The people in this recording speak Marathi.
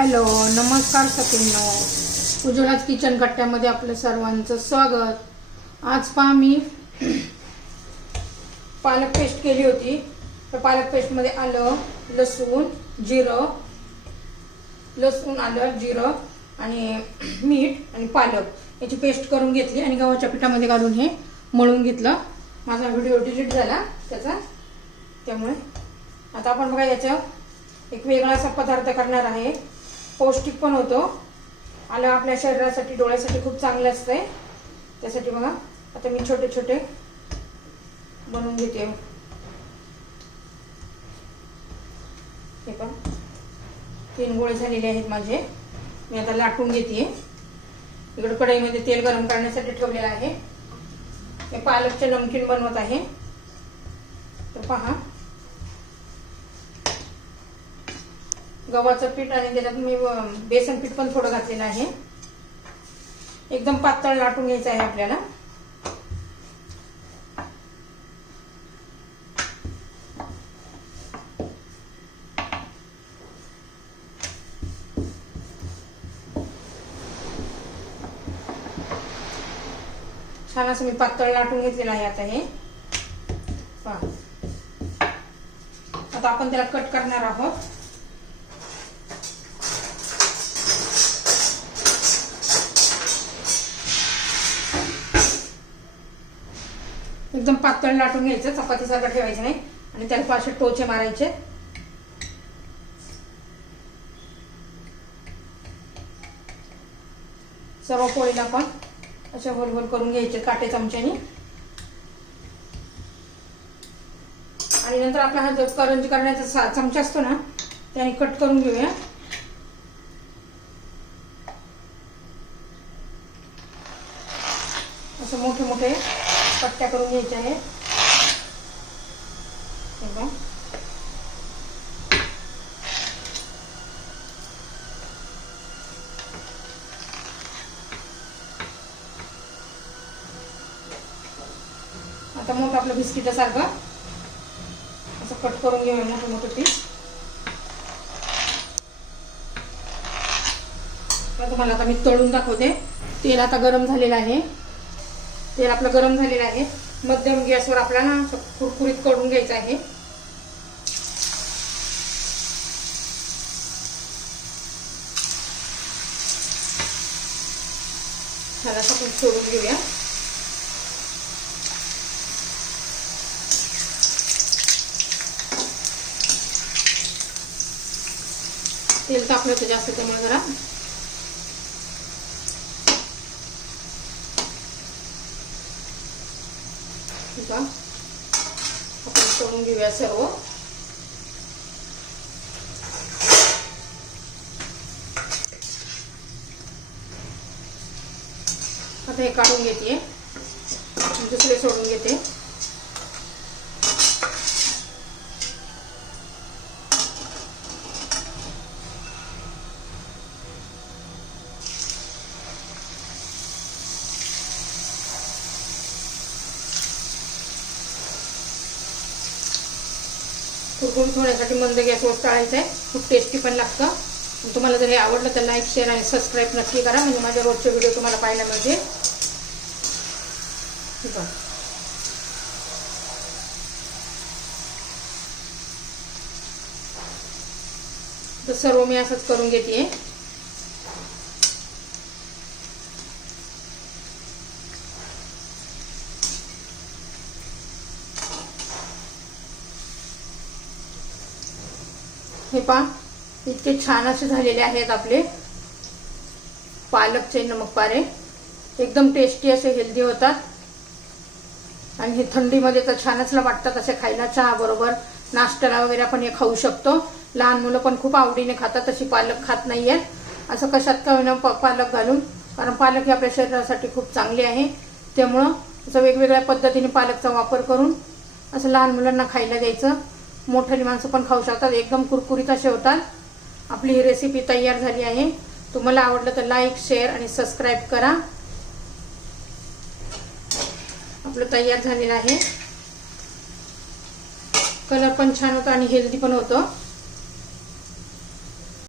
हॅलो नमस्कार सखींनो उज्ज्वलाच किचन कट्ट्यामध्ये आपलं सर्वांचं स्वागत. आज पहा मी पालक पेस्ट केली होती. तर पालक पेस्टमध्ये आलं लसूण जिरं. लसूण आलं जिरं आणि मीठ आणि पालक. याची पेस्ट करून घेतली आणि गव्हाच्या पिठामध्ये घालून हे मळून घेतलं. माझा व्हिडिओ डिलीट झाला त्याचा. त्यामुळे आता आपण बघा याचं एक वेगळा असा पदार्थ करणार आहे. पौष्टिक पण होतो. आलं आपल्या शरीरासाठी डोळ्यासाठी खूप चांगलं असतंय. त्यासाठी बघा आता मी छोटे छोटे बनवून घेते. हे पण तीन गोळे झालेले आहेत माझे. मी आता लाटून घेते इकडे कढईमध्ये तेल गरम करण्यासाठी ठेवलेलं आहे. मी पालकचे नमकीन बनवत आहे. तर पहा. गव्हाचं पीठ आणि त्याच्यात मी बेसन पीठ पण थोडं घातलेलं आहे. एकदम पातळ लाटून घ्यायचं आहे आपल्याला. छान असं मी पातळ लाटून घेतलेलं आहे आता हे. पहा. आता आपण त्याला कट करणार आहोत. एकदम पातळ लाटून घ्यायचं चपातीसारखं ठेवायचं नाही. आणि त्याला पाचशे टोचे मारायचे. सर्व पोळीला पण अशा गोल गोल करून घ्यायचे काटे चमच्याने. आणि नंतर आपला हा जो करंजी करण्याचा सा- चमचा असतो ना त्याने कट करून घेऊया. असं मोठे मोठे पट्ट्या करून घ्यायच्या आहेत आता मोठं आपलं बिस्किटासारखं असं कट करून घेऊया मोठं मोठं पीस. तुम्हाला आता मी तळून दाखवते. तेल आता गरम झालेलं आहे. तेल आपलं गरम झालेलं आहे. मध्यम गॅसवर आपल्याला ना कुरकुरीत करून घ्यायचं आहे. छान असं आपण सोडून घेऊया. तेल तापलं होतं जास्त त्यामुळे जरा. ठीक आहे. आपण करून घेऊया सर्व. आता हे काढून घेते. दुसरे सोडून घेते. कुरकुरीत होण्यासाठी मंद गॅसवर टाळायचं आहे. खूप टेस्टी पण लागतं. तुम्हाला जर हे आवडलं तर लाईक शेअर आणि सबस्क्राईब नक्की करा. म्हणजे माझ्या रोजचे व्हिडिओ तुम्हाला पाहायला मिळते ठीक आहे तर सर्व मी असंच करून घेते. हे पहा इतके छान असे झालेले आहेत आपले. पालकचे नमकपारे. एकदम टेस्टी असे हेल्दी होतात. आणि हे थंडीमध्ये तर छानच वाटतात असे खायला. चहा बरोबर नाश्त्याला वगैरे आपण हे खाऊ शकतो. लहान मुलं पण खूप आवडीने खातात तशी पालक खात नाहीयेत. असं कशात का होईना प- पालक घालून. कारण पालक हे आपल्या शरीरासाठी खूप चांगली आहे. त्यामुळं असं वेगवेगळ्या पद्धतीने पालकचा वापर करून असं लहान मुलांना खायला द्यायचं. मोठ्याली माणसं पण खाऊ शकतात. एकदम कुरकुरीत असे होतात. आपली ही रेसिपी तयार झाली आहे. तुम्हाला आवडलं तर लाईक शेअर आणि सबस्क्राईब करा. आपलं तयार झालेलं आहे. कलर पण छान होतं आणि हेल्दी पण होतं.